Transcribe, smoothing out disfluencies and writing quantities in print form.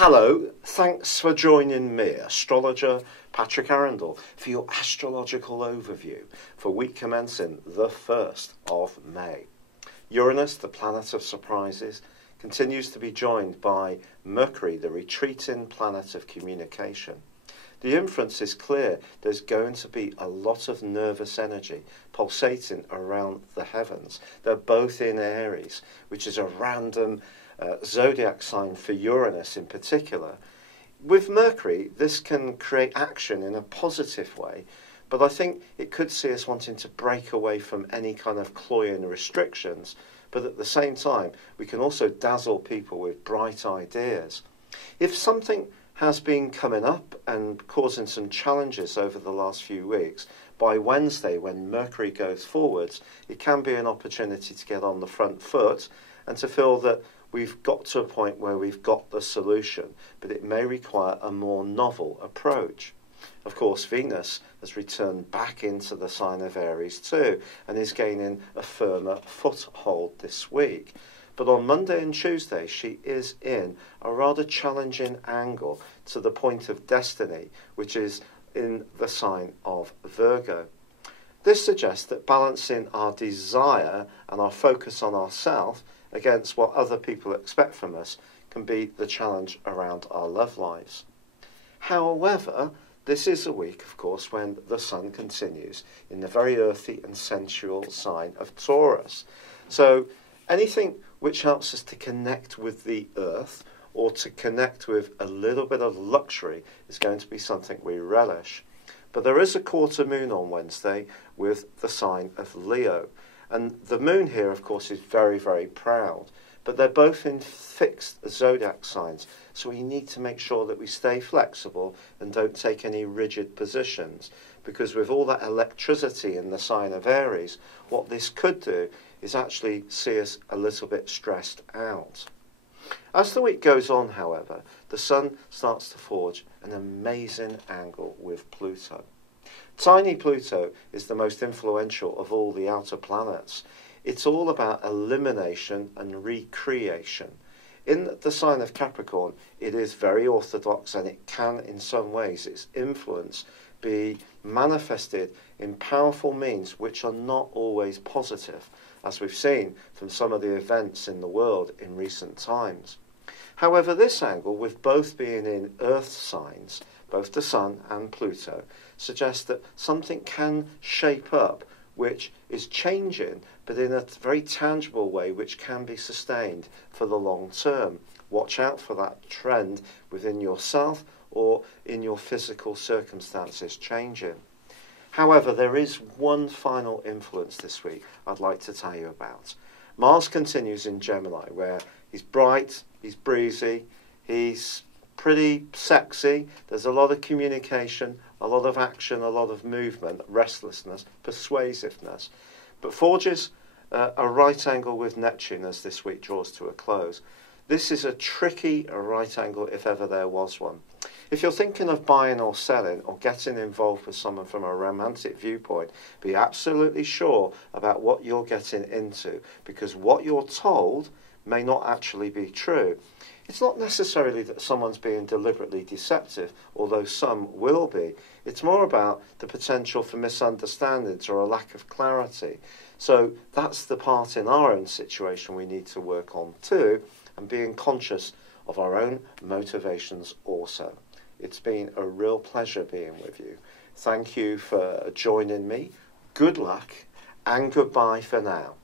Hello, thanks for joining me, astrologer Patrick Arundell, for your astrological overview for week commencing the 1st of May. Uranus, the planet of surprises, continues to be joined by Mercury, the retreating planet of communication. The inference is clear. There's going to be a lot of nervous energy pulsating around the heavens. They're both in Aries, which is a random zodiac sign for Uranus in particular. With Mercury, this can create action in a positive way, but I think it could see us wanting to break away from any kind of cloying restrictions, but at the same time, we can also dazzle people with bright ideas. If something has been coming up and causing some challenges over the last few weeks, by Wednesday, when Mercury goes forwards, it can be an opportunity to get on the front foot and to feel that we've got to a point where we've got the solution, but it may require a more novel approach. Of course, Venus has returned back into the sign of Aries too, and is gaining a firmer foothold this week. But on Monday and Tuesday, she is in a rather challenging angle to the point of destiny, which is in the sign of Virgo. This suggests that balancing our desire and our focus on ourselves against what other people expect from us can be the challenge around our love lives. However, this is a week, of course, when the sun continues in the very earthy and sensual sign of Taurus. So anything which helps us to connect with the earth or to connect with a little bit of luxury is going to be something we relish. But there is a quarter moon on Wednesday with the sign of Leo. And the moon here, of course, is very, very proud. But they're both in fixed zodiac signs. So we need to make sure that we stay flexible and don't take any rigid positions. Because with all that electricity in the sign of Aries, what this could do is actually see us a little bit stressed out. As the week goes on, however, the sun starts to forge an amazing angle with Pluto. Tiny Pluto is the most influential of all the outer planets. It's all about elimination and recreation. In the sign of Capricorn, it is very orthodox, and it can, in some ways, its influence be manifested in powerful means which are not always positive, as we've seen from some of the events in the world in recent times. However, this angle, with both being in earth signs, both the sun and Pluto, suggests that something can shape up which is changing, but in a very tangible way which can be sustained for the long term. Watch out for that trend within yourself or in your physical circumstances changing. However, there is one final influence this week I'd like to tell you about. Mars continues in Gemini, where he's bright, he's breezy, he's pretty sexy. There's a lot of communication, a lot of action, a lot of movement, restlessness, persuasiveness. But forges a right angle with Neptune as this week draws to a close. This is a tricky right angle if ever there was one. If you're thinking of buying or selling or getting involved with someone from a romantic viewpoint, be absolutely sure about what you're getting into, because what you're told may not actually be true. It's not necessarily that someone's being deliberately deceptive, although some will be. It's more about the potential for misunderstandings or a lack of clarity. So that's the part in our own situation we need to work on too, and being conscious of our own motivations also. It's been a real pleasure being with you. Thank you for joining me. Good luck and goodbye for now.